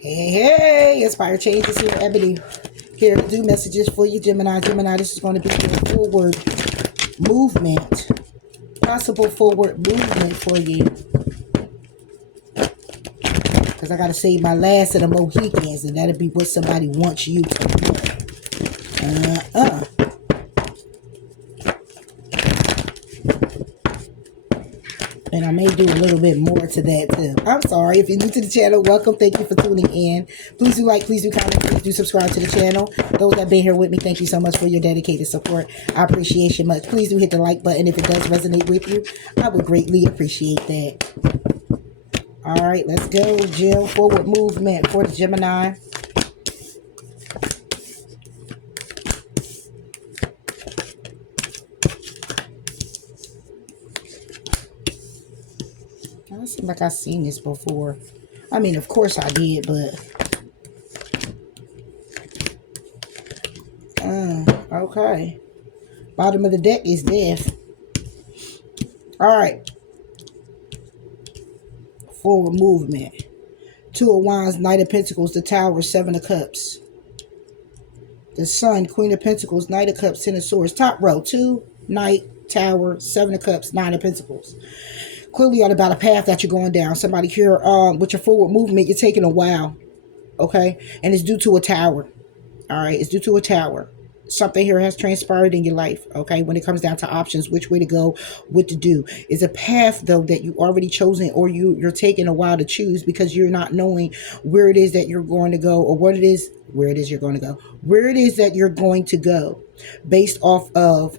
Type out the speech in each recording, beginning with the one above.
Hey, hey, Inspire Change is here, Ebony. Here to do messages for you, Gemini. Gemini, this is going to be your forward movement. Possible forward movement for you. Because I got to save my last of the Mohicans, and that'll be what somebody wants you to do. And I may do a little bit more to that too. I'm sorry. If you're new to the channel, welcome. Thank you for tuning in. Please do like, please do comment, please do subscribe to the channel. Those that have been here with me, thank you so much for your dedicated support. I appreciate you much. Please do hit the like button if it does resonate with you. I would greatly appreciate that. All right, let's go, Jill. Forward movement for the Gemini. It seems like I've seen this before. I mean, of course I did, but... okay. Bottom of the deck is death. Alright. Forward movement. Two of Wands, Knight of Pentacles, the Tower, Seven of Cups. The Sun, Queen of Pentacles, Knight of Cups, Ten of Swords. Top row, 2, Knight, Tower, Seven of Cups, Nine of Pentacles. Clearly on about a path that you're going down. Somebody here, with your forward movement, you're taking a while. Okay? And it's due to a tower. Alright? It's due to a tower. Something here has transpired in your life. Okay? When it comes down to options, which way to go, what to do. It's a path, though, that you already chosen, or you're taking a while to choose because you're not knowing where it is that you're going to go, or what it is, where it is you're going to go. Where it is that you're going to go. Based off of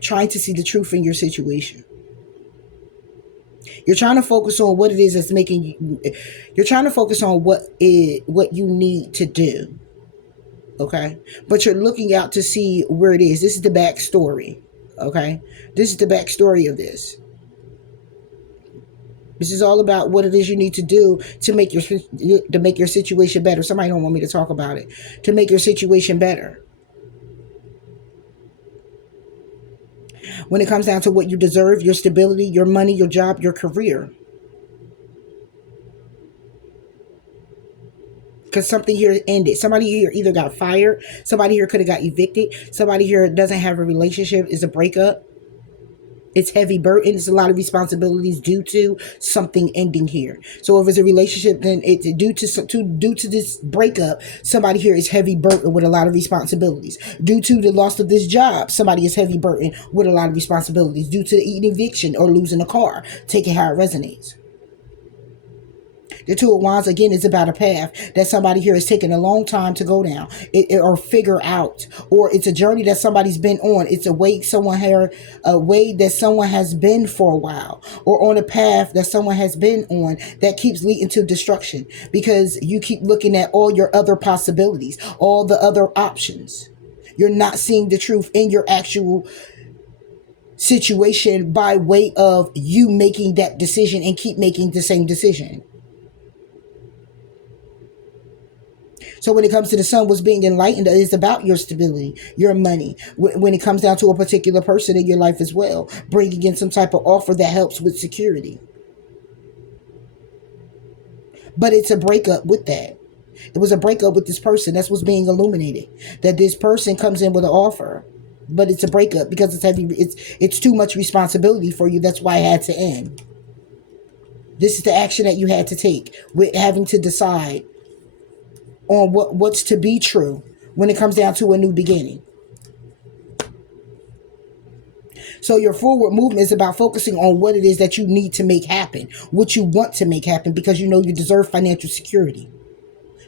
trying to see the truth in your situation. You're trying to focus on what it is that's making you. You're trying to focus on what you need to do. Okay? But you're looking out to see where it is. This is the backstory. Okay? This is the backstory of this. This is all about what it is you need to do to make your situation better. Somebody don't want me to talk about it. To make your situation better. When it comes down to what you deserve, your stability, your money, your job, your career. Because something here ended. Somebody here either got fired. Somebody here could have got evicted. Somebody here doesn't have a relationship. It's a breakup. It's heavy burden. It's a lot of responsibilities due to something ending here. So if it's a relationship, then it's due to this breakup. Somebody here is heavy burden with a lot of responsibilities. Due to the loss of this job, somebody is heavy burden with a lot of responsibilities. Due to the eviction or losing a car, take it how it resonates. The Two of Wands, again, is about a path that somebody here is taking a long time to go down or figure out. Or it's a journey that somebody's been on. It's a way that someone has been for a while. Or on a path that someone has been on that keeps leading to destruction. Because you keep looking at all your other possibilities. All the other options. You're not seeing the truth in your actual situation by way of you making that decision and keep making the same decision. So when it comes to the Sun, what's being enlightened is about your stability, your money. When it comes down to a particular person in your life as well, bringing in some type of offer that helps with security. But it's a breakup with that. It was a breakup with this person. That's what's being illuminated. That this person comes in with an offer, but it's a breakup because it's heavy. It's too much responsibility for you. That's why it had to end. This is the action that you had to take with having to decide on what's to be true when it comes down to a new beginning. So your forward movement is about focusing on what it is that you need to make happen, what you want to make happen, because you know you deserve financial security.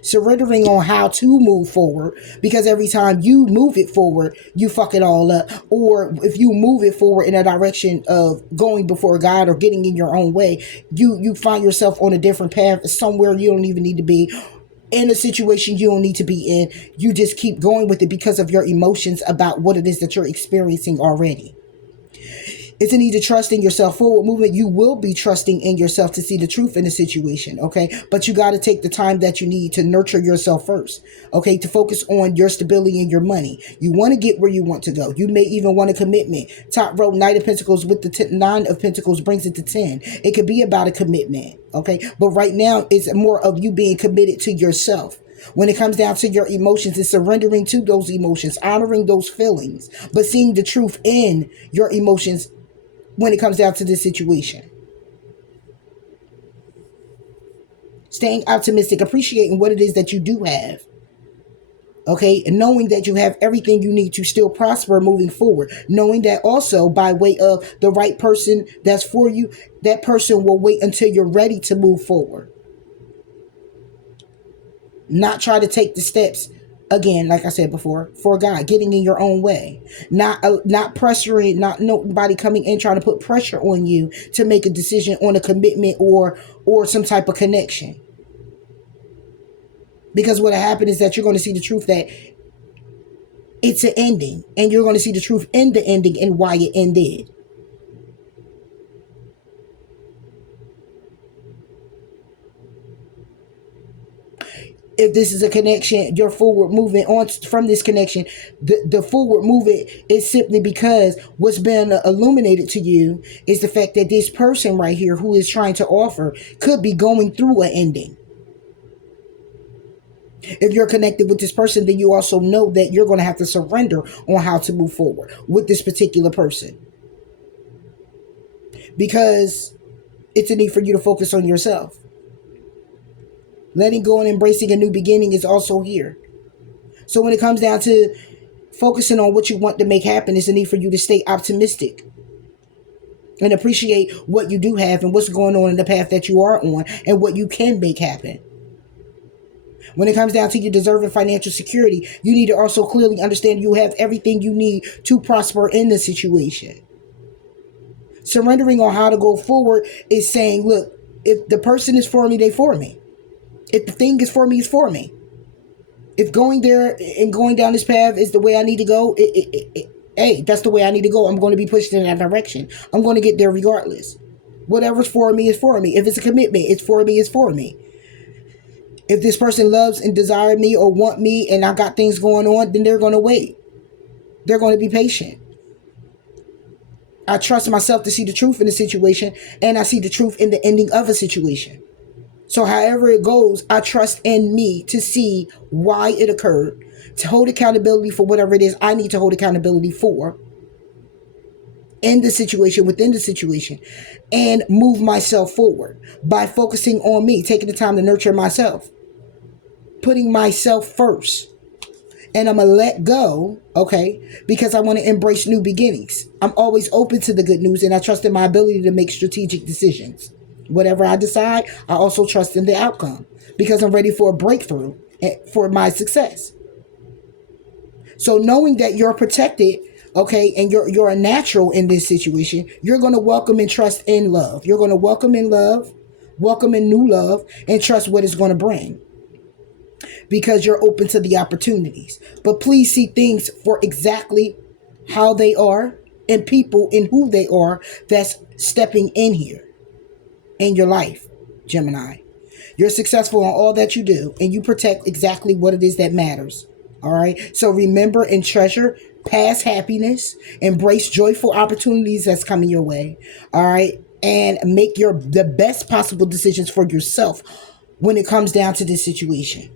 Surrendering on how to move forward, because every time you move it forward, you fuck it all up. Or if you move it forward in a direction of going before God or getting in your own way, you find yourself on a different path, somewhere you don't even need to be, in a situation you don't need to be in. You just keep going with it because of your emotions about what it is that you're experiencing already. It's a need to trust in yourself. Forward movement, you will be trusting in yourself to see the truth in the situation, okay? But you got to take the time that you need to nurture yourself first, okay? To focus on your stability and your money. You want to get where you want to go. You may even want a commitment. Top row, Knight of Pentacles with the Nine of Pentacles brings it to 10. It could be about a commitment, okay? But right now, it's more of you being committed to yourself. When it comes down to your emotions, it's surrendering to those emotions, honoring those feelings, but seeing the truth in your emotions when it comes down to this situation. Staying optimistic, appreciating what it is that you do have. Okay, and knowing that you have everything you need to still prosper moving forward. Knowing that also by way of the right person that's for you, that person will wait until you're ready to move forward. Not try to take the steps, again, like I said before, for God, getting in your own way, not pressuring, not nobody coming in trying to put pressure on you to make a decision on a commitment or some type of connection. Because what happened is that you're going to see the truth that it's an ending, and you're going to see the truth in the ending and why it ended. If this is a connection, your forward movement on from this connection, the forward movement is simply because what's been illuminated to you is the fact that this person right here who is trying to offer could be going through an ending. If you're connected with this person, then you also know that you're going to have to surrender on how to move forward with this particular person, because it's a need for you to focus on yourself. Letting go and embracing a new beginning is also here. So when it comes down to focusing on what you want to make happen, it's a need for you to stay optimistic and appreciate what you do have and what's going on in the path that you are on and what you can make happen. When it comes down to you deserving financial security, you need to also clearly understand you have everything you need to prosper in the situation. Surrendering on how to go forward is saying, look, if the person is for me, they for me. If the thing is for me, it's for me. If going there and going down this path is the way I need to go, hey, that's the way I need to go. I'm going to be pushed in that direction. I'm going to get there regardless. Whatever's for me is for me. If it's a commitment, it's for me, it's for me. If this person loves and desires me or want me and I got things going on, then they're going to wait. They're going to be patient. I trust myself to see the truth in the situation, and I see the truth in the ending of a situation. So however it goes, I trust in me to see why it occurred, to hold accountability for whatever it is I need to hold accountability for in the situation, within the situation, and move myself forward by focusing on me, taking the time to nurture myself, putting myself first. And I'm going to let go, okay, because I want to embrace new beginnings. I'm always open to the good news, and I trust in my ability to make strategic decisions. Whatever I decide, I also trust in the outcome because I'm ready for a breakthrough for my success. So knowing that you're protected, okay, and you're a natural in this situation, you're going to welcome and trust in love. You're going to welcome in love, welcome in new love, and trust what it's going to bring because you're open to the opportunities. But please see things for exactly how they are and people and who they are that's stepping in here. In your life, Gemini. You're successful in all that you do, and you protect exactly what it is that matters. All right. So remember and treasure past happiness, embrace joyful opportunities that's coming your way. All right. And make the best possible decisions for yourself when it comes down to this situation.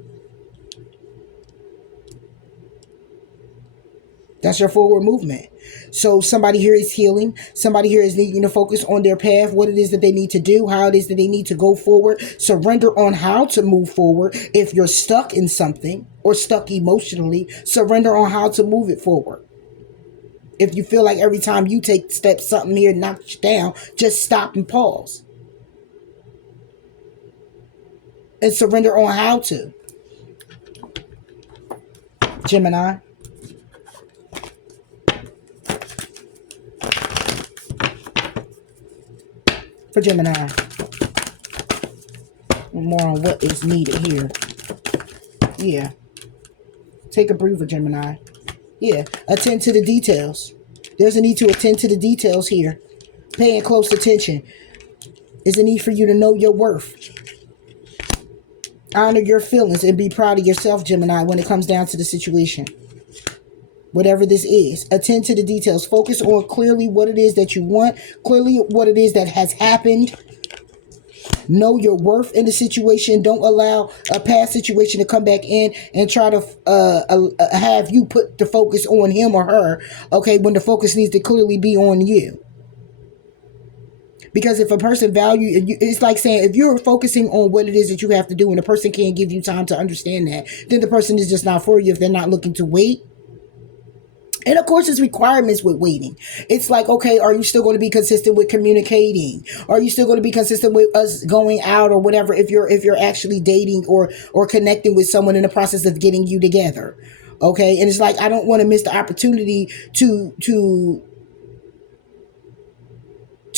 That's your forward movement. So somebody here is healing. Somebody here is needing to focus on their path, what it is that they need to do, how it is that they need to go forward. Surrender on how to move forward. If you're stuck in something or stuck emotionally, surrender on how to move it forward. If you feel like every time you take steps, something here knocks you down, just stop and pause. And surrender on how to. Gemini. For Gemini. More on what is needed here. Yeah. Take a breather, Gemini. Yeah. Attend to the details. There's a need to attend to the details here. Paying close attention. Is a need for you to know your worth. Honor your feelings and be proud of yourself, Gemini, when it comes down to the situation. Whatever this is, attend to the details. Focus on clearly what it is that you want, clearly what it is that has happened. Know your worth in the situation. Don't allow a past situation to come back in and try to have you put the focus on him or her, okay, when the focus needs to clearly be on you. Because if a person it's like saying, if you're focusing on what it is that you have to do and the person can't give you time to understand that, then the person is just not for you if they're not looking to wait. And of course, there's requirements with waiting. It's like, okay, are you still going to be consistent with communicating? Are you still going to be consistent with us going out or whatever if you're actually dating or connecting with someone in the process of getting you together? Okay, and it's like, I don't want to miss the opportunity to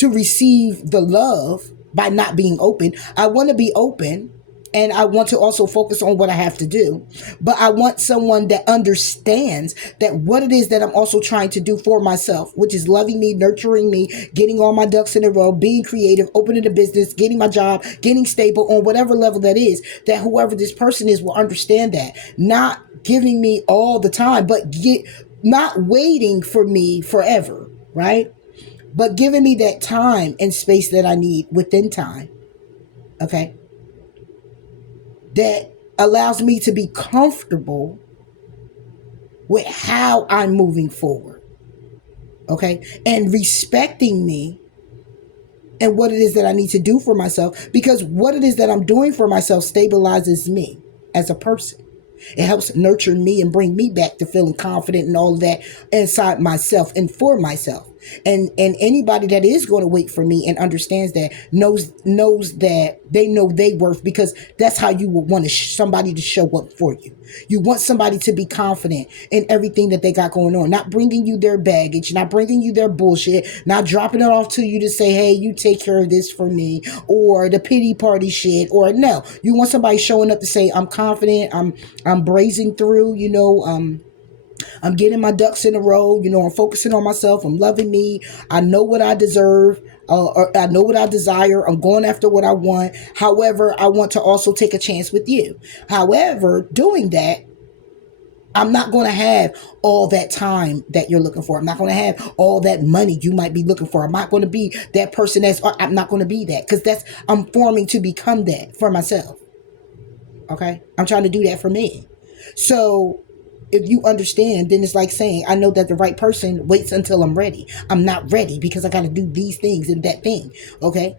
receive the love by not being open. I want to be open, and I want to also focus on what I have to do. But I want someone that understands that what it is that I'm also trying to do for myself, which is loving me, nurturing me, getting all my ducks in a row, being creative, opening a business, getting my job, getting stable on whatever level that is, that whoever this person is will understand that. Not giving me all the time, but not waiting for me forever, right? But giving me that time and space that I need within time, okay? That allows me to be comfortable with how I'm moving forward, okay? And respecting me and what it is that I need to do for myself, because what it is that I'm doing for myself stabilizes me as a person. It helps nurture me and bring me back to feeling confident and all of that inside myself and for myself. And anybody that is going to wait for me and understands that knows that they know they worth, because that's how you would want somebody to show up for you. You want somebody to be confident in everything that they got going on, not bringing you their baggage, not bringing you their bullshit, not dropping it off to you to say, hey, you take care of this for me, or the pity party shit. Or no, you want somebody showing up to say, I'm confident, I'm brazing through, I'm getting my ducks in a row. I'm focusing on myself. I'm loving me. I know what I deserve. Or I know what I desire. I'm going after what I want. However, I want to also take a chance with you. However, doing that, I'm not going to have all that time that you're looking for. I'm not going to have all that money you might be looking for. I'm not going to be that person I'm not going to be that, because I'm forming to become that for myself. Okay? I'm trying to do that for me. So if you understand, then it's like saying, I know that the right person waits until I'm ready. I'm not ready because I got to do these things and that thing. Okay?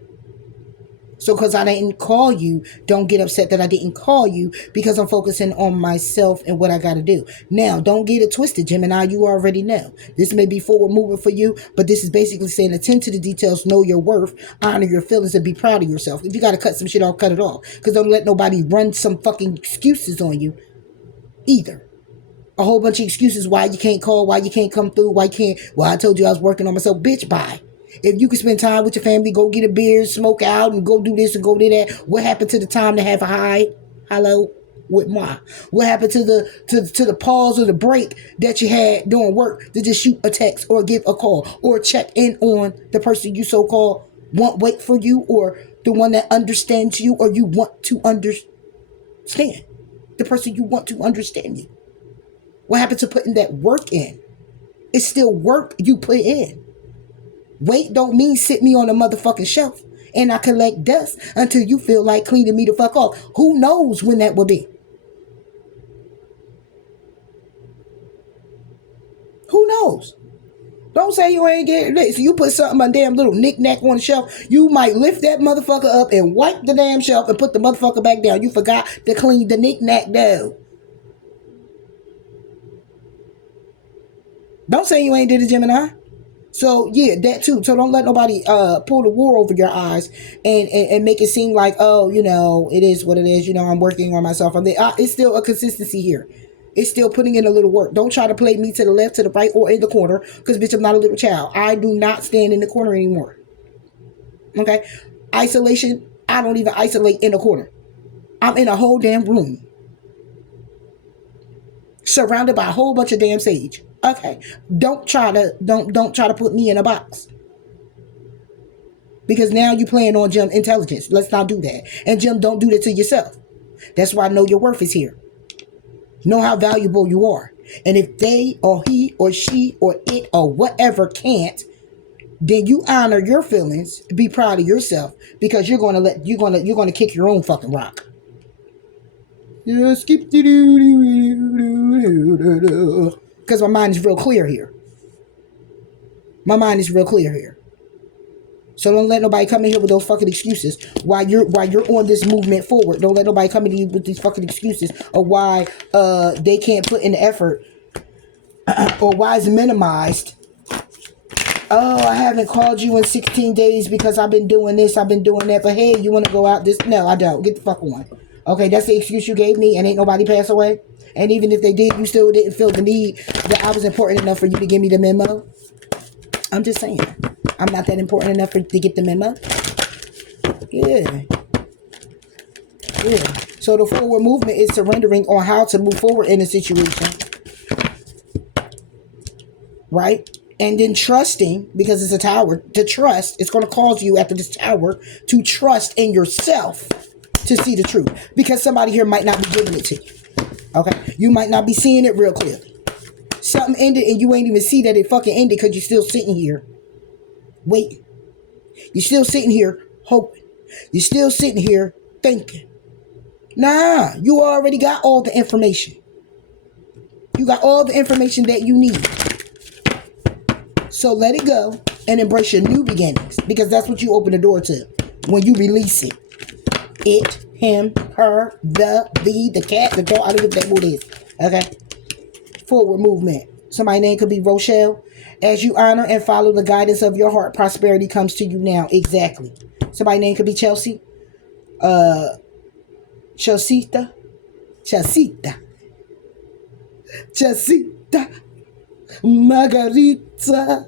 So because I didn't call you, don't get upset that I didn't call you, because I'm focusing on myself and what I got to do. Now, don't get it twisted, Gemini. You already know. This may be forward moving for you, but this is basically saying, attend to the details, know your worth, honor your feelings, and be proud of yourself. If you got to cut some shit off, cut it off. Because don't let nobody run some fucking excuses on you either. A whole bunch of excuses why you can't call, why you can't come through, why you can't. Well, I told you I was working on myself. Bitch, bye. If you can spend time with your family, go get a beer, smoke out, and go do this and go do that. What happened to the time to have a hello with moi? What happened to the pause or the break that you had during work to just shoot a text or give a call or check in on the person you so-called wait for you, or the one that understands you, or you want to understand the person you want to understand you? What happened to putting that work in? It's still work you put in. Wait don't mean sit me on a motherfucking shelf and I collect dust until you feel like cleaning me the fuck off. Who knows when that will be? Who knows? Don't say you ain't getting lit. So you put something, a damn little knick-knack on the shelf, you might lift that motherfucker up and wipe the damn shelf and put the motherfucker back down. You forgot to clean the knick-knack down. Don't say you ain't did it, Gemini. So yeah, that too. So don't let nobody pull the wool over your eyes and make it seem like, oh, it is what it is. I'm working on myself. It's still a consistency here. It's still putting in a little work. Don't try to play me to the left, to the right, or in the corner, because bitch, I'm not a little child. I do not stand in the corner anymore. Okay? Isolation, I don't even isolate in a corner. I'm in a whole damn room, surrounded by a whole bunch of damn sage. Okay, don't try to put me in a box. Because now you playing on Jim intelligence. Let's not do that. And Jim, don't do that to yourself. That's why know your worth is here. Know how valuable you are. And if they or he or she or it or whatever can't, then you honor your feelings, be proud of yourself, because you're gonna kick your own fucking rock. Yeah, skip because my mind is real clear here. My mind is real clear here. So don't let nobody come in here with those fucking excuses while you're on this movement forward. Don't let nobody come in here with these fucking excuses of why they can't put in the effort or why it's minimized. Oh, I haven't called you in 16 days because I've been doing this, I've been doing that. But hey, you want to go out this? No, I don't. Get the fuck on. Okay, that's the excuse you gave me, and ain't nobody pass away. And even if they did, you still didn't feel the need that I was important enough for you to give me the memo. I'm just saying, I'm not that important enough to get the memo. Yeah. Yeah. So the forward movement is surrendering on how to move forward in a situation. Right? And then trusting, because it's a tower, to trust, it's going to cause you after this tower to trust in yourself to see the truth. Because somebody here might not be giving it to you. Okay? You might not be seeing it real clearly. Something ended and you ain't even see that it fucking ended because you're still sitting here waiting. You're still sitting here hoping. You're still sitting here thinking. Nah, you already got all the information. You got all the information that you need. So let it go and embrace your new beginnings, because that's what you open the door to when you release it. It, him, her, the cat, the dog. I don't give a damn what it is. Okay? Forward movement. Somebody's name could be Rochelle. As you honor and follow the guidance of your heart, prosperity comes to you now. Exactly. Somebody's name could be Chelsea. Chelsita. Margarita.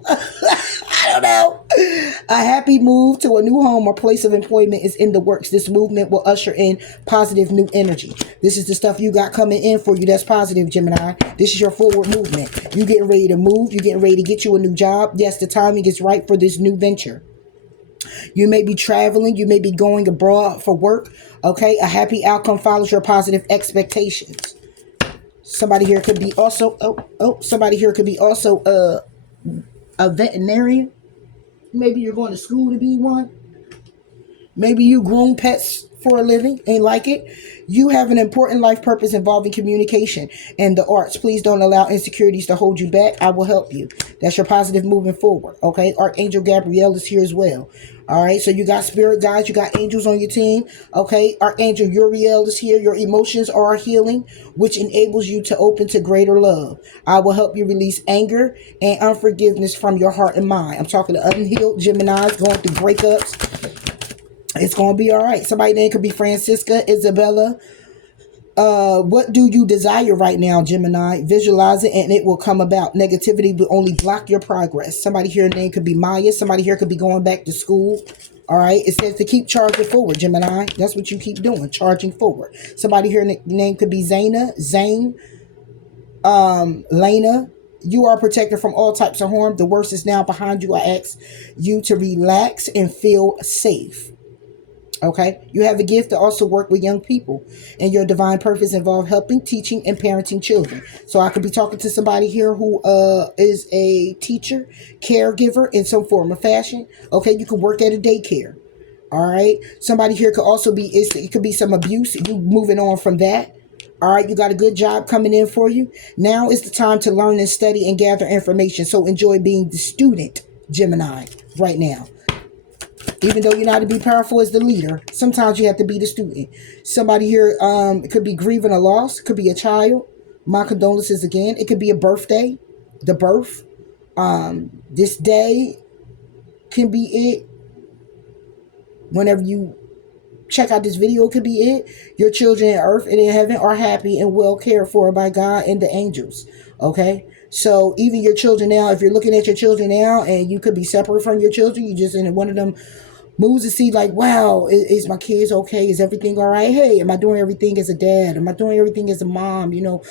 I don't know. A happy move to a new home or place of employment is in the works. This movement will usher in positive new energy. This is the stuff you got coming in for you that's positive, Gemini. This is your forward movement. You getting ready to move. You getting ready to get you a new job. Yes, the timing is right for this new venture. You may be traveling. You may be going abroad for work. Okay, a happy outcome follows your positive expectations. Somebody here could be also somebody here could be also a veterinarian. Maybe you're going to school to be one. Maybe you groom pets for a living and like it. You have an important life purpose involving communication and the arts. Please don't allow insecurities to hold you back. I will help you. That's your positive moving forward. Okay. Archangel Gabrielle is here as well. All right. So you got spirit guides. You got angels on your team. Okay. Archangel Uriel is here. Your emotions are healing, which enables you to open to greater love. I will help you release anger and unforgiveness from your heart and mind. I'm talking to unhealed Geminis going through breakups. It's going to be all right. Somebody name could be Francisca, Isabella. What do you desire right now, Gemini? Visualize it and it will come about. Negativity will only block your progress. Somebody here name could be Maya. Somebody here could be going back to school. All right. It says to keep charging forward, Gemini. That's what you keep doing, charging forward. Somebody here name could be Zaina, Zane, Lena. You are protected from all types of harm. The worst is now behind you. I ask you to relax and feel safe. Okay, you have a gift to also work with young people, and your divine purpose involves helping, teaching, and parenting children. So I could be talking to somebody here who is a teacher, caregiver in some form or fashion. Okay, you could work at a daycare. All right, somebody here could also be, it could be some abuse. You moving on from that. All right, you got a good job coming in for you. Now is the time to learn and study and gather information. So enjoy being the student, Gemini, right now. Even though you're not to be powerful as the leader, sometimes you have to be the student. Somebody here, it could be grieving a loss. It could be a child. My condolences again. It could be a birthday, the birth. This day can be it. Whenever you check out this video, it could be it. Your children in earth and in heaven are happy and well cared for by God and the angels. Okay? So even your children now, if you're looking at your children now and you could be separate from your children, you just in one of them moves to see like, wow, is my kids okay? Is everything all right? Hey, am I doing everything as a dad? Am I doing everything as a mom? You know,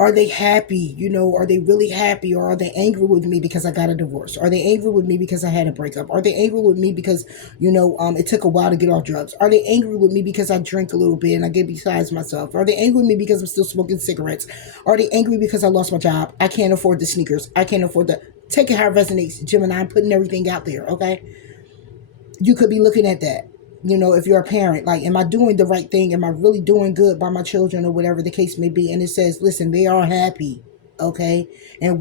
Are they happy? You know, are they really happy, or are they angry with me because I got a divorce? Are they angry with me because I had a breakup? Are they angry with me because, it took a while to get off drugs? Are they angry with me because I drink a little bit and I get besides myself? Are they angry with me because I'm still smoking cigarettes? Are they angry because I lost my job? I can't afford the sneakers. I can't afford the... Take it how it resonates, Gemini. I'm putting everything out there, okay? You could be looking at that. If you're a parent, like, am I doing the right thing? Am I really doing good by my children, or whatever the case may be? And it says, listen, they are happy, okay, and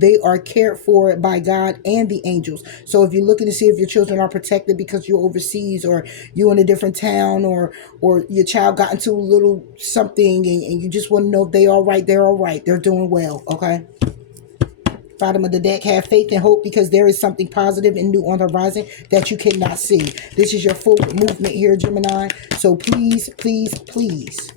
they are cared for by God and the angels. So if you're looking to see if your children are protected because you're overseas, or you're in a different town, or your child got into a little something, and you just want to know if they all right, they're all right, they're doing well, okay. Bottom of the deck, have faith and hope, because there is something positive and new on the horizon that you cannot see. This is your forward movement here, Gemini. So please, please, please,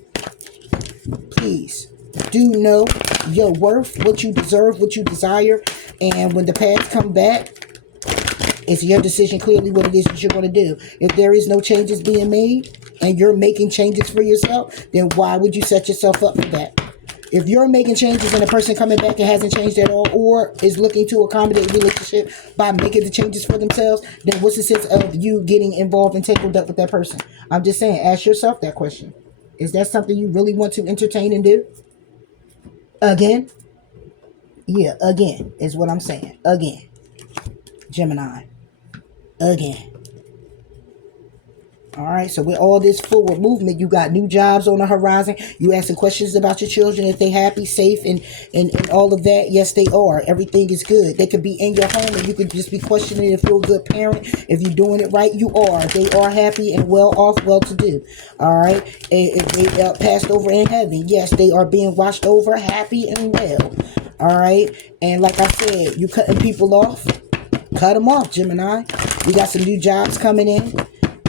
please do know your worth, what you deserve, what you desire. And when the paths come back, it's your decision clearly what it is that you're going to do. If there is no changes being made and you're making changes for yourself, then why would you set yourself up for that? If you're making changes and a person coming back and hasn't changed at all, or is looking to accommodate a relationship by making the changes for themselves, then what's the sense of you getting involved and tangled up with that person? I'm just saying, ask yourself that question. Is that something you really want to entertain and do? Again? Yeah, again is what I'm saying. Again. Gemini. Again. All right, so with all this forward movement, you got new jobs on the horizon. You asking questions about your children, if they happy, safe, and all of that. Yes, they are. Everything is good. They could be in your home, and you could just be questioning if you're a good parent, if you're doing it right. You are. They are happy and well off, well to do. All right, and if they passed over in heaven, yes, they are being watched over, happy and well. All right, and like I said, you cutting people off. Cut them off, Gemini. We got some new jobs coming in.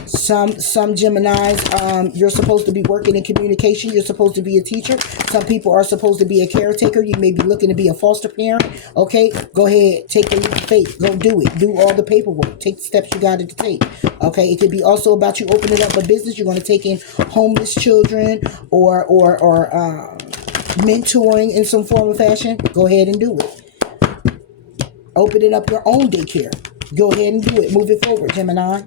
Some Geminis, you're supposed to be working in communication. You're supposed to be a teacher. Some people are supposed to be a caretaker. You may be looking to be a foster parent. Okay, go ahead, take the leap of faith. Go do it. Do all the paperwork. Take the steps you got to take. Okay, it could be also about you opening up a business. You're going to take in homeless children, or mentoring in some form or fashion. Go ahead and do it. Opening up your own daycare. Go ahead and do it. Move it forward, Gemini.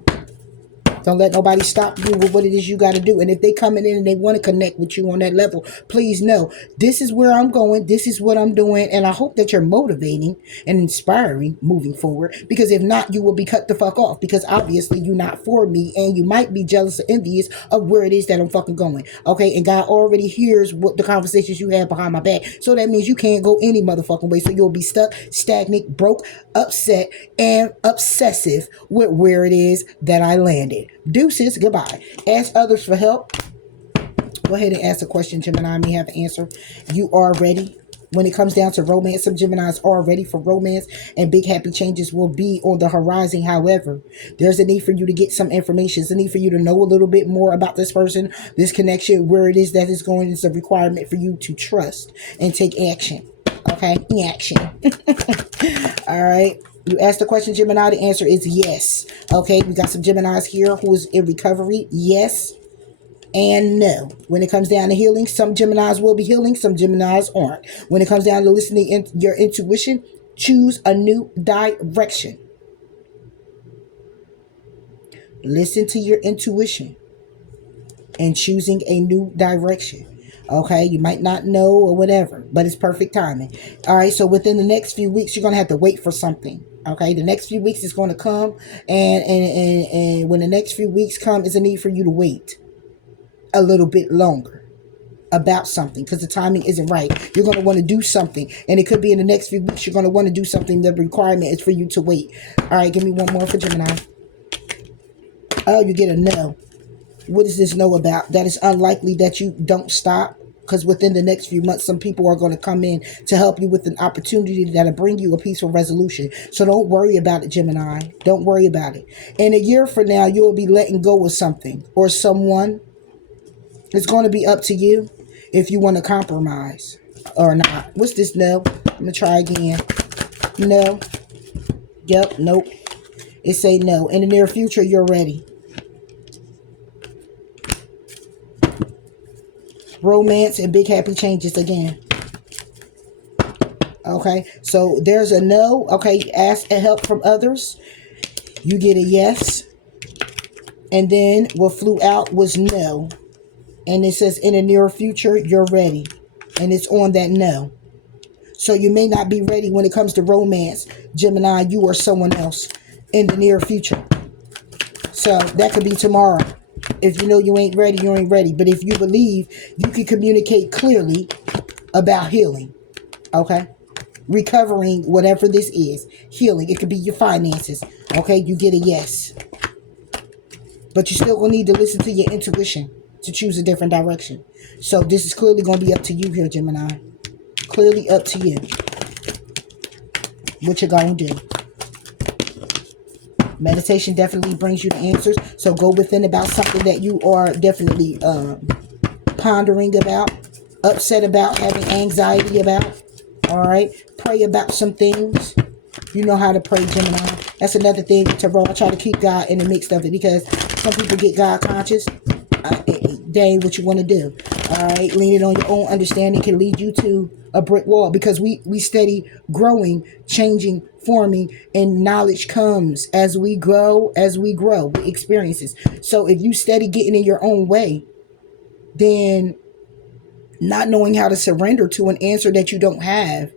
Don't let nobody stop you with what it is you got to do. And if they coming in and they want to connect with you on that level, please know this is where I'm going. This is what I'm doing. And I hope that you're motivating and inspiring moving forward. Because if not, you will be cut the fuck off. Because obviously you're not for me. And you might be jealous or envious of where it is that I'm fucking going. Okay. And God already hears what the conversations you have behind my back. So that means you can't go any motherfucking way. So you'll be stuck, stagnant, broke, upset, and obsessive with where it is that I landed. Deuces, goodbye. Ask others for help. Go ahead and ask a question. Gemini may have an answer. You are ready. When it comes down to romance, some Geminis are ready for romance, and big happy changes will be on the horizon. However, there's a need for you to get some information. There's a need for you to know a little bit more about this person, this connection, where it is that is going. It's a requirement for you to trust and take action. Okay, action. All right. You asked the question, Gemini. The answer is yes. Okay, we got some Geminis here who is in recovery. Yes and no. When it comes down to healing, some Geminis will be healing, some Geminis aren't. When it comes down to listening in your intuition, choose a new direction. Listen to your intuition and choosing a new direction. Okay, you might not know or whatever, but it's perfect timing. All right, so within the next few weeks, you're going to have to wait for something. Okay, the next few weeks is going to come, and when the next few weeks come, it's a need for you to wait a little bit longer about something, because the timing isn't right. You're going to want to do something, and it could be in the next few weeks. You're going to want to do something. The requirement is for you to wait. All right, give me one more for Gemini. Oh, you get a no. What does this know about? That it's unlikely that you don't stop, because within the next few months, some people are going to come in to help you with an opportunity that'll bring you a peaceful resolution. So don't worry about it, Gemini. Don't worry about it. In a year from now, you'll be letting go of something or someone. It's going to be up to you if you want to compromise or not. What's this? No. I'm going to try again. No. Yep. Nope. It say no. In the near future, you're ready. Romance and big happy changes again. Okay, so there's a no. Okay, ask help from others. You get a yes. And then what flew out was no. And it says in the near future, you're ready. And it's on that no. So you may not be ready when it comes to romance, Gemini. You or someone else in the near future. So that could be tomorrow. If you know you ain't ready, you ain't ready. But if you believe, you can communicate clearly about healing. Okay? Recovering, whatever this is. Healing. It could be your finances. Okay? You get a yes. But you still gonna need to listen to your intuition to choose a different direction. So this is clearly gonna be up to you here, Gemini. Clearly up to you. What you're gonna do. Meditation definitely brings you the answers. So go within about something that you are definitely pondering about, upset about, having anxiety about. All right. Pray about some things. You know how to pray, Gemini. That's another thing, Tarot. I try to keep God in the mix of it because some people get God conscious. That ain't what you want to do. All right. Leaning on your own understanding can lead you to a brick wall because we steady growing, changing, forming, and knowledge comes as we grow with experiences. So if you steady getting in your own way, then not knowing how to surrender to an answer that you don't have,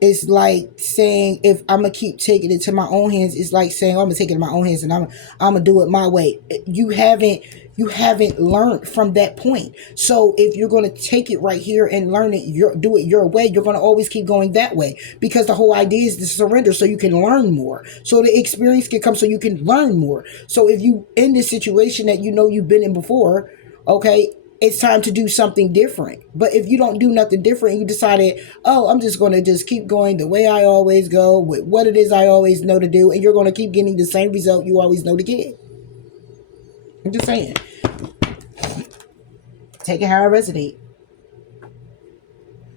it's like saying, if I'm gonna keep taking it to my own hands, it's like saying, oh, I'm gonna take it in my own hands and I'm gonna do it my way. You haven't learned from that point. So if you're gonna take it right here and learn it, do it your way, you're gonna always keep going that way because the whole idea is to surrender so you can learn more. So the experience can come so you can learn more. So if you in this situation that you know you've been in before, okay, it's time to do something different. But if you don't do nothing different, you decided, oh, I'm just going to just keep going the way I always go with what it is I always know to do, and you're going to keep getting the same result you always know to get. I'm just saying. Take it how it resonates.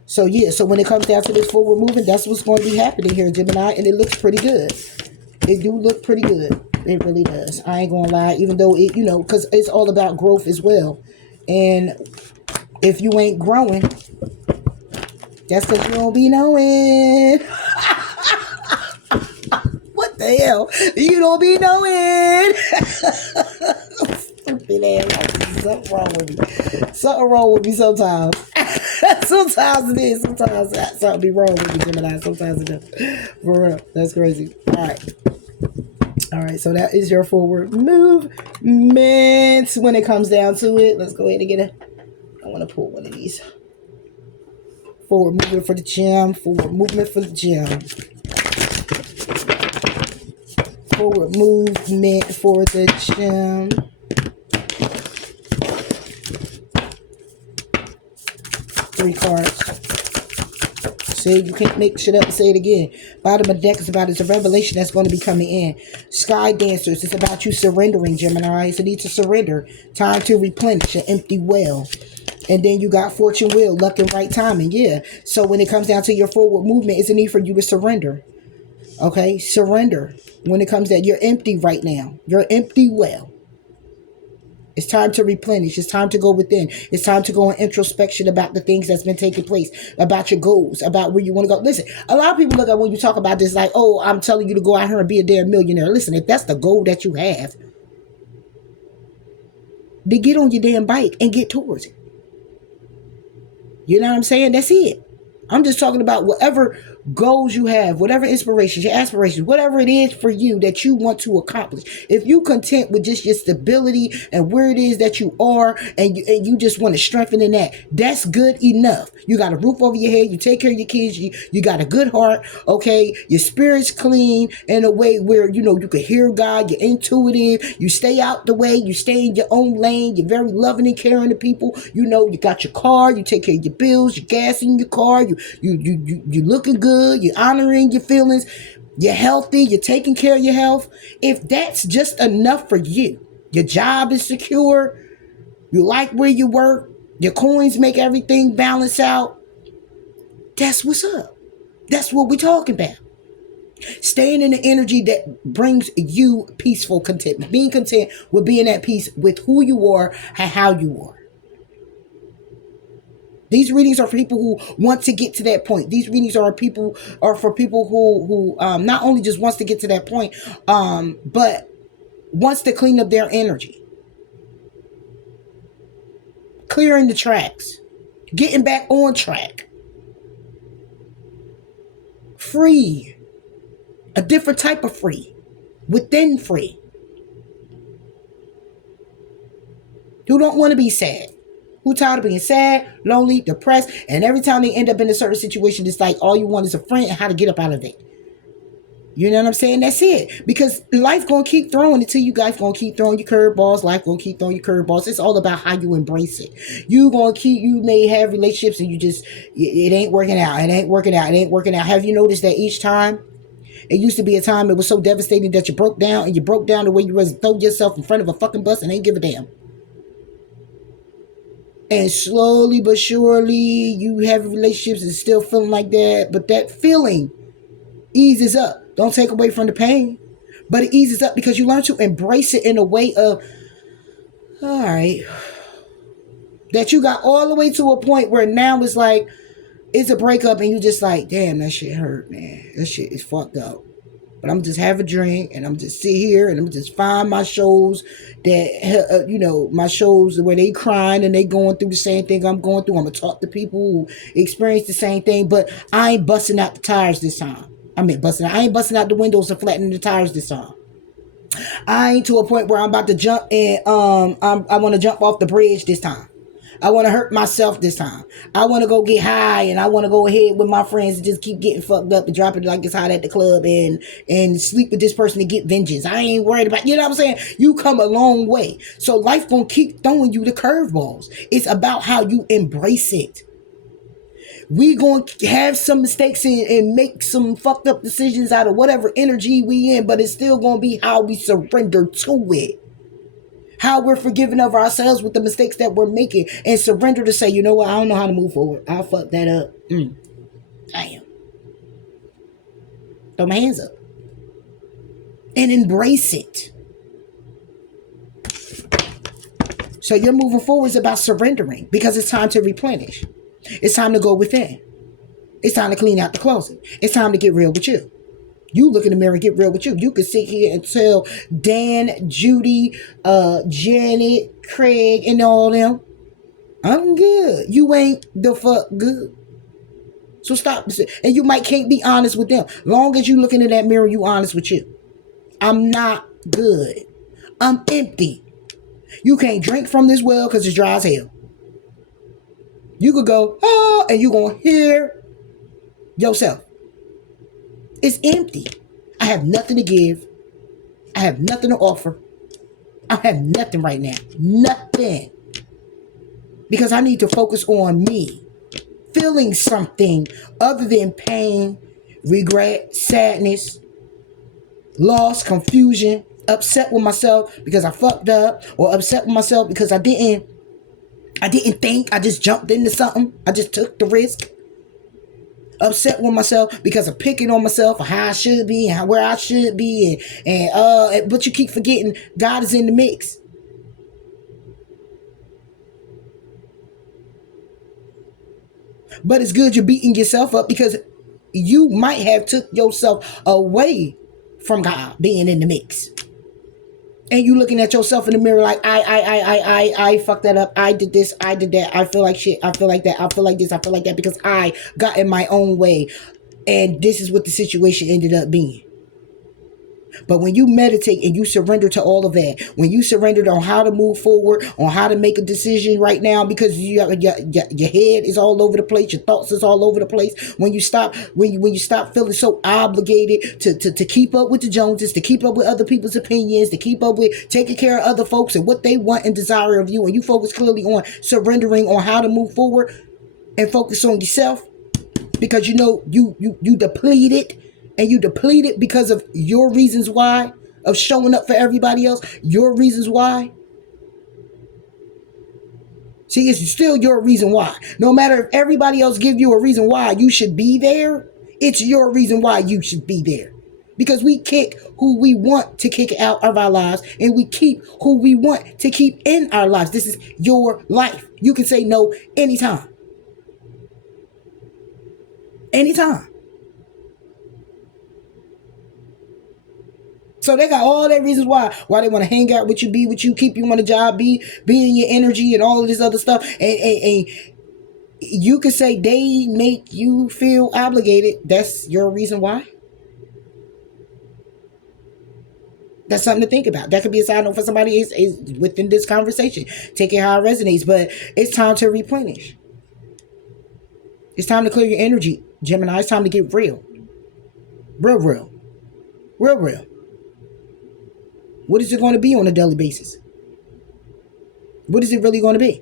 So yeah, so when it comes down to this forward movement, that's what's going to be happening here, Gemini, and it looks pretty good. It do look pretty good. It really does. I ain't going to lie, even though it, because it's all about growth as well. And if you ain't growing, that's because you don't be knowing. What the hell? You don't be knowing. Stupid ass. Something wrong with me. Something wrong with me sometimes. Sometimes it is. Sometimes something be wrong with me, Gemini. Sometimes it does. For real. That's crazy. All right. All right, so that is your forward movement when it comes down to it. Let's go ahead and get I want to pull one of these. Forward movement for the gym. Forward movement for the gym. Forward movement for the gym. Three cards. See, you can't make shit up and say it again. Bottom of the deck is about it's a revelation that's going to be coming in. Sky Dancers, it's about you surrendering, Gemini. It's a need to surrender. Time to replenish an empty well. And then you got Fortune Wheel, luck and right timing. Yeah. So when it comes down to your forward movement, it's a need for you to surrender. Okay? Surrender. When it comes down, you're empty right now. You're empty well. It's time to replenish. It's time to go within. It's time to go in introspection about the things that's been taking place, about your goals, about where you want to go. Listen, a lot of people look at when you talk about this like, oh, I'm telling you to go out here and be a damn millionaire. Listen, if that's the goal that you have, then get on your damn bike and get towards it. You know what I'm saying? That's it. I'm just talking about whatever goals you have, whatever inspirations, your aspirations, whatever it is for you that you want to accomplish. If you content with just your stability and where it is that you are, and you just want to strengthen in that, that's good enough. You got a roof over your head, you take care of your kids, you got a good heart, okay, your spirit's clean in a way where, you can hear God, you're intuitive, you stay out the way, you stay in your own lane, you're very loving and caring to people, you got your car, you take care of your bills, your gas in your car, you looking good, you're honoring your feelings, you're healthy, you're taking care of your health. If that's just enough for you, your job is secure, you like where you work, your coins make everything balance out, that's what's up. That's what we're talking about. Staying in the energy that brings you peaceful contentment. Being content with being at peace with who you are and how you are. These readings are for people who want to get to that point. These readings are for people who not only just wants to get to that point, but wants to clean up their energy, clearing the tracks, getting back on track, free, a different type of free, within free. Who don't want to be sad? Who tired of being sad, lonely, depressed, and every time they end up in a certain situation, it's like all you want is a friend and how to get up out of it. You know what I'm saying? That's it. Because life gonna keep throwing it to you. Guys gonna keep throwing you curveballs. Life gonna keep throwing you curveballs. It's all about how you embrace it. You may have relationships and it ain't working out. It ain't working out. It ain't working out. Have you noticed that each time? It used to be a time it was so devastating that you broke down, and you broke down the way you was throw yourself in front of a fucking bus and ain't give a damn. And slowly but surely, you have relationships and still feeling like that. But that feeling eases up. Don't take away from the pain. But it eases up because you learn to embrace it in a way of, all right, that you got all the way to a point where now it's like, it's a breakup and you just like, damn, that shit hurt, man. That shit is fucked up. But I'm just have a drink and I'm just sit here and I'm just find my shows that, my shows where they crying and they going through the same thing I'm going through. I'm going to talk to people who experience the same thing, but I ain't busting out the tires this time. I ain't busting out the windows and flattening the tires this time. I ain't to a point where I'm about to jump and I want to jump off the bridge this time. I want to hurt myself this time. I want to go get high and I want to go ahead with my friends and just keep getting fucked up and drop it like it's hot at the club and sleep with this person to get vengeance. I ain't worried about, you know what I'm saying? You come a long way. So life gonna keep throwing you the curveballs. It's about how you embrace it. We gonna have some mistakes and make some fucked up decisions out of whatever energy we in, but it's still gonna be how we surrender to it. How we're forgiving of ourselves with the mistakes that we're making and surrender to say, you know what, I don't know how to move forward. I'll fuck that up. Damn. Throw my hands up. And embrace it. So you're moving forward is about surrendering because it's time to replenish. It's time to go within. It's time to clean out the closet. It's time to get real with you. You look in the mirror and get real with you. You can sit here and tell Dan, Judy, Janet, Craig, and all them, I'm good. You ain't the fuck good. So stop. And you can't be honest with them. Long as you look into that mirror, you honest with you. I'm not good. I'm empty. You can't drink from this well because it's dry as hell. You could go, and you going to hear yourself. It's empty. I have nothing to give. I have nothing to offer. I have nothing right now. Nothing. Because I need to focus on me. Feeling something other than pain, regret, sadness, loss, confusion, upset with myself because I fucked up, or upset with myself because I didn't think. I just jumped into something. I just took the risk. Upset with myself because of picking on myself or how I should be and where I should be but you keep forgetting God is in the mix. But it's good you're beating yourself up because you might have took yourself away from God being in the mix. And you looking at yourself in the mirror like, I fucked that up. I did this. I did that. I feel like shit. I feel like that. I feel like this. I feel like that because I got in my own way. And this is what the situation ended up being. But when you meditate and you surrender to all of that, when you surrender on how to move forward, on how to make a decision right now, because your head is all over the place, your thoughts is all over the place. When you stop feeling so obligated to keep up with the Joneses, to keep up with other people's opinions, to keep up with taking care of other folks and what they want and desire of you, and you focus clearly on surrendering on how to move forward and focus on yourself, because you know you depleted. And you deplete it because of your reasons why, of showing up for everybody else, your reasons why. See, it's still your reason why. No matter if everybody else give you a reason why you should be there, it's your reason why you should be there. Because we kick who we want to kick out of our lives, and we keep who we want to keep in our lives. This is your life. You can say no anytime. Anytime. So they got all their reasons why they want to hang out with you, be with you, keep you on the job, be in your energy and all of this other stuff. And you could say they make you feel obligated. That's your reason why. That's something to think about. That could be a side note for somebody is within this conversation. Take it how it resonates. But it's time to replenish. It's time to clear your energy, Gemini. It's time to get real. Real, real. Real, real. What is it going to be on a daily basis? What is it really going to be?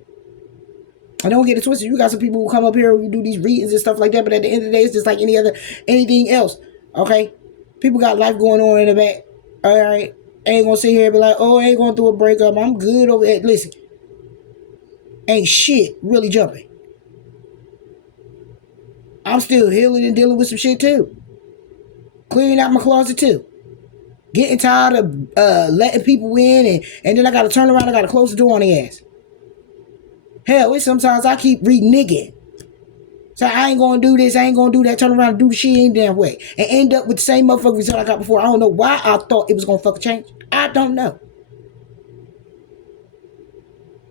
I don't get it twisted. You got some people who come up here who do these readings and stuff like that, but at the end of the day, it's just like anything else. Okay? People got life going on in the back. All right? I ain't gonna sit here and be like, oh, I ain't going through a breakup. I'm good over it. Listen. Ain't shit really jumping. I'm still healing and dealing with some shit too. Cleaning out my closet too. Getting tired of letting people in and then I gotta turn around, I gotta close the door on their ass. Hell, it's sometimes I keep reneging. So I ain't gonna do this, I ain't gonna do that, turn around and do the shit any damn way. And end up with the same motherfucking result I got before. I don't know why I thought it was gonna fucking change. I don't know.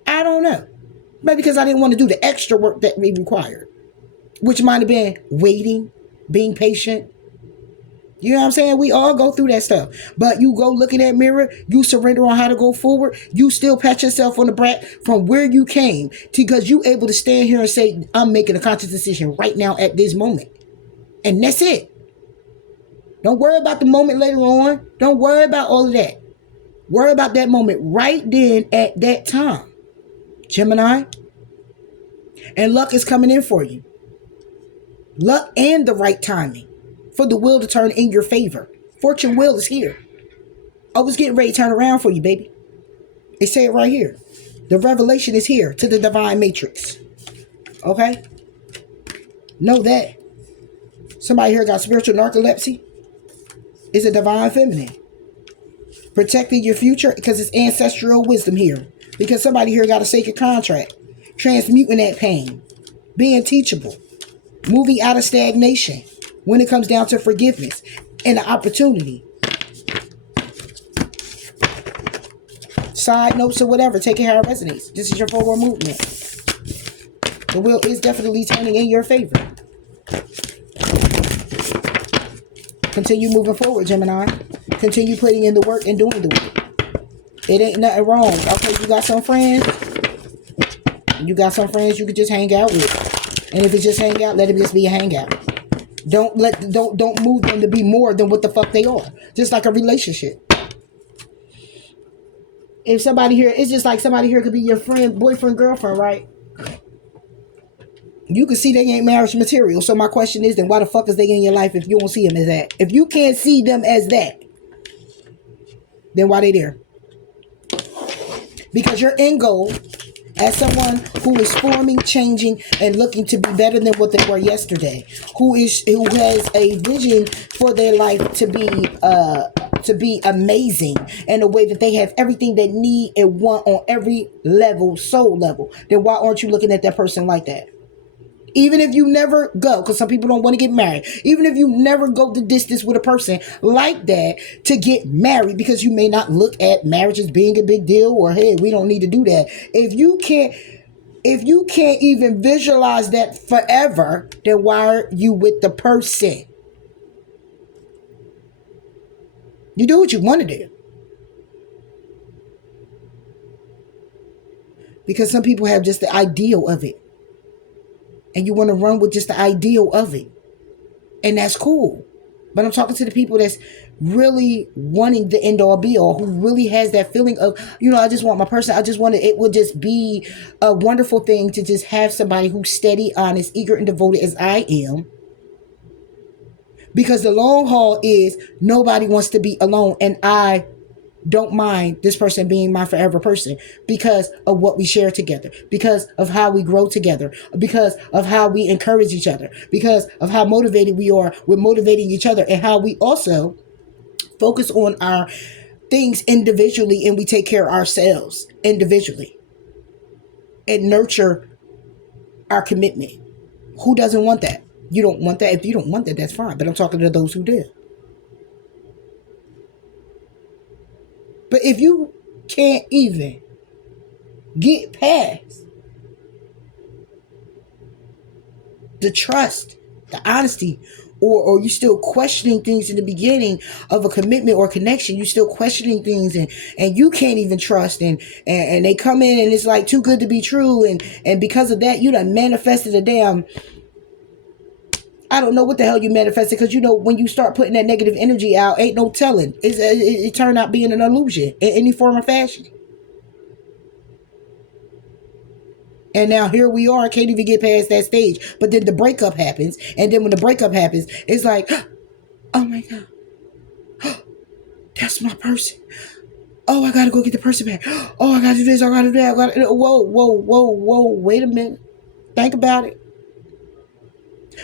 I don't know. Maybe because I didn't want to do the extra work that we required. Which might have been waiting, being patient. You know what I'm saying? We all go through that stuff. But you go look in that mirror, you surrender on how to go forward, you still pat yourself on the back from where you came because you able to stand here and say, I'm making a conscious decision right now at this moment. And that's it. Don't worry about the moment later on. Don't worry about all of that. Worry about that moment right then at that time. Gemini. And luck is coming in for you. Luck and the right timing for the wheel to turn in your favor. Fortune wheel is here. Oh, it's getting ready to turn around for you, baby. They say it right here. The revelation is here to the divine matrix. Okay? Know that. Somebody here got spiritual narcolepsy. It's a divine feminine. Protecting your future because it's ancestral wisdom here. Because somebody here got a sacred contract. Transmuting that pain. Being teachable. Moving out of stagnation when it comes down to forgiveness and the opportunity. Side notes or whatever, take it how it resonates. This is your forward movement. The wheel is definitely turning in your favor. Continue moving forward, Gemini. Continue putting in the work and doing the work. It ain't nothing wrong. Okay, you got some friends. You got some friends you could just hang out with. And if it's just hang out, let it just be a hangout. Don't move them to be more than what the fuck they are. Just like a relationship. If somebody here, it's just like somebody here could be your friend, boyfriend, girlfriend, right? You can see they ain't marriage material. So my question is, then why the fuck is they in your life if you don't see them as that? If you can't see them as that, then why they there? Because your end goal as someone who is forming, changing, and looking to be better than what they were yesterday, who has a vision for their life to be amazing in a way that they have everything they need and want on every level, soul level, then why aren't you looking at that person like that? Even if you never go, because some people don't want to get married, even if you never go the distance with a person like that to get married, because you may not look at marriage as being a big deal, or hey, we don't need to do that. If you can't even visualize that forever, then why are you with the person? You do what you want to do. Because some people have just the ideal of it. And you want to run with just the ideal of it. And that's cool. But I'm talking to the people that's really wanting the end all be all, who really has that feeling of, I just want my person. I just want it would just be a wonderful thing to just have somebody who's steady, honest, eager, and devoted as I am. Because the long haul is nobody wants to be alone. And I don't mind this person being my forever person because of what we share together, because of how we grow together, because of how we encourage each other, because of how motivated we are with motivating each other, and how we also focus on our things individually and we take care of ourselves individually and nurture our commitment. Who doesn't want that? You don't want that. If you don't want that, that's fine. But I'm talking to those who do. But if you can't even get past the trust, the honesty, or you still questioning things in the beginning of a commitment or connection, you still questioning things, and you can't even trust, and they come in and it's like too good to be true, and because of that you done manifested a damn, I don't know what the hell you manifested, because when you start putting that negative energy out, ain't no telling. It turned out being an illusion in any form or fashion. And now here we are, can't even get past that stage. But then the breakup happens. And then when the breakup happens, it's like, oh my God, that's my person. Oh, I gotta go get the person back. Oh, I gotta do this, I gotta do that. Whoa, whoa, whoa, whoa. Wait a minute. Think about it.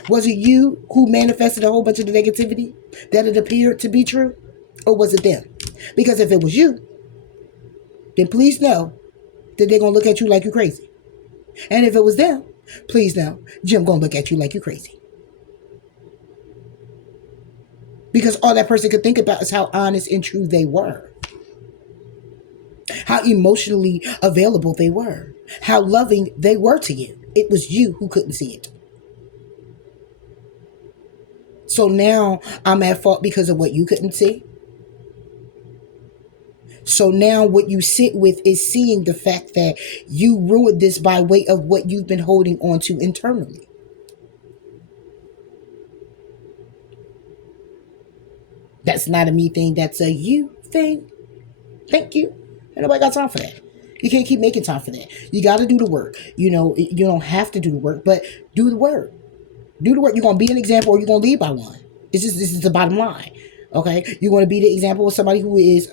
Was it you who manifested a whole bunch of the negativity that it appeared to be true? Or was it them? Because if it was you, then please know that they're gonna look at you like you're crazy. And if it was them, please know Jim gonna look at you like you're crazy. Because all that person could think about is how honest and true they were. How emotionally available they were. How loving they were to you. It was you who couldn't see it. So now I'm at fault because of what you couldn't see. So now what you sit with is seeing the fact that you ruined this by way of what you've been holding on to internally. That's not a me thing, that's a you thing. Thank you. Ain't nobody got time for that. You can't keep making time for that. You got to do the work. You don't have to do the work, but do the work. Do the work. You're going to be an example or you're going to lead by one. This is the bottom line. Okay, you want to be the example of somebody who is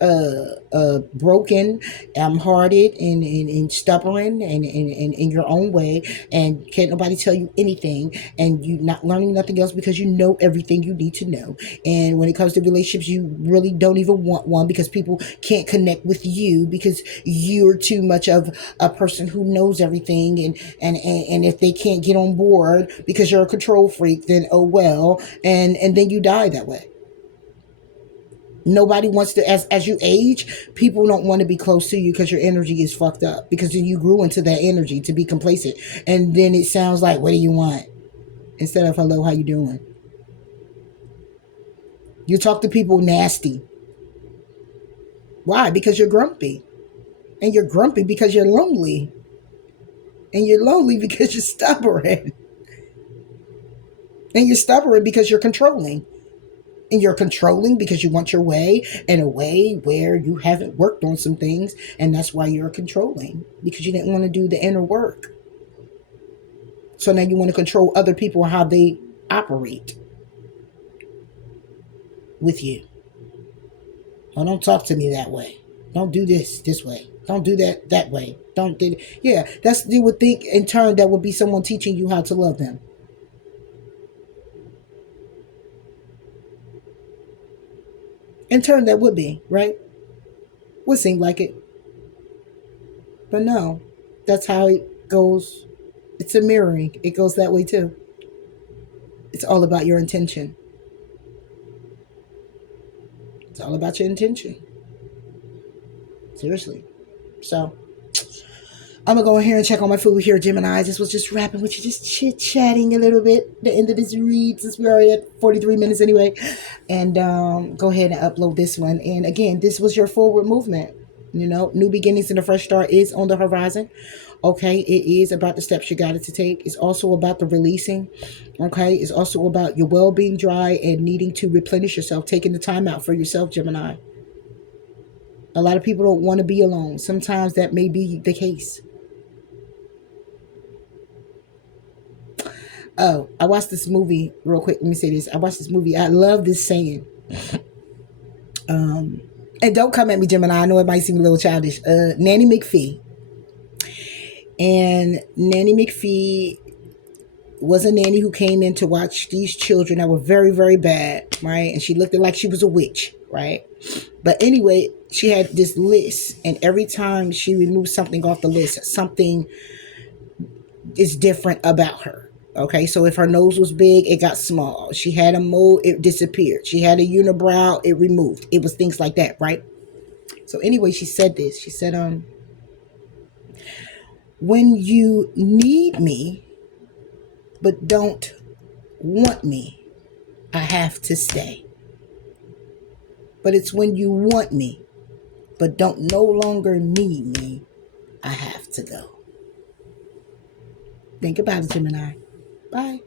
broken, hearted, and stubborn, and in your own way, and can't nobody tell you anything, and you not learning nothing else because you know everything you need to know. And when it comes to relationships, you really don't even want one because people can't connect with you because you're too much of a person who knows everything, and if they can't get on board because you're a control freak, then oh well, and then you die that way. Nobody wants to, as you age, people don't want to be close to you because your energy is fucked up, because then you grew into that energy to be complacent, and then it sounds like, what do you want, instead of hello, how you doing. You talk to people nasty. Why? Because you're grumpy, and you're grumpy because you're lonely, and you're lonely because you're stubborn, and you're stubborn because you're controlling. And you're controlling because you want your way, in a way where you haven't worked on some things, and that's why you're controlling, because you didn't want to do the inner work. So now you want to control other people, how they operate with you. Oh, don't talk to me that way. Don't do this way. Don't do that way. Don't do it. Yeah, you would think in turn that would be someone teaching you how to love them. In turn, that would be, right? Would seem like it. But no, that's how it goes. It's a mirroring. It goes that way too. It's all about your intention. It's all about your intention. Seriously. So, I'm going to go in here and check on my food here, Gemini. This was just rapping with you, just chit-chatting a little bit. The end of this read, since we're already at 43 minutes anyway. And go ahead and upload this one. And again, this was your forward movement. New beginnings and a fresh start is on the horizon. Okay, it is about the steps you got to take. It's also about the releasing. Okay, it's also about your well being dry and needing to replenish yourself, taking the time out for yourself, Gemini. A lot of people don't want to be alone. Sometimes that may be the case. Oh, I watched this movie real quick. Let me say this. I watched this movie. I love this saying. And don't come at me, Gemini. I know it might seem a little childish. Nanny McPhee. And Nanny McPhee was a nanny who came in to watch these children that were very, very bad, right? And she looked like she was a witch, right? But anyway, she had this list, and every time she removed something off the list, something is different about her. Okay, so if her nose was big, it got small. She had a mole, it disappeared. She had a unibrow, it removed. It was things like that, right? So anyway, she said this. She said, when you need me but don't want me, I have to stay. But it's when you want me but don't no longer need me, I have to go. Think about it, Gemini. Bye.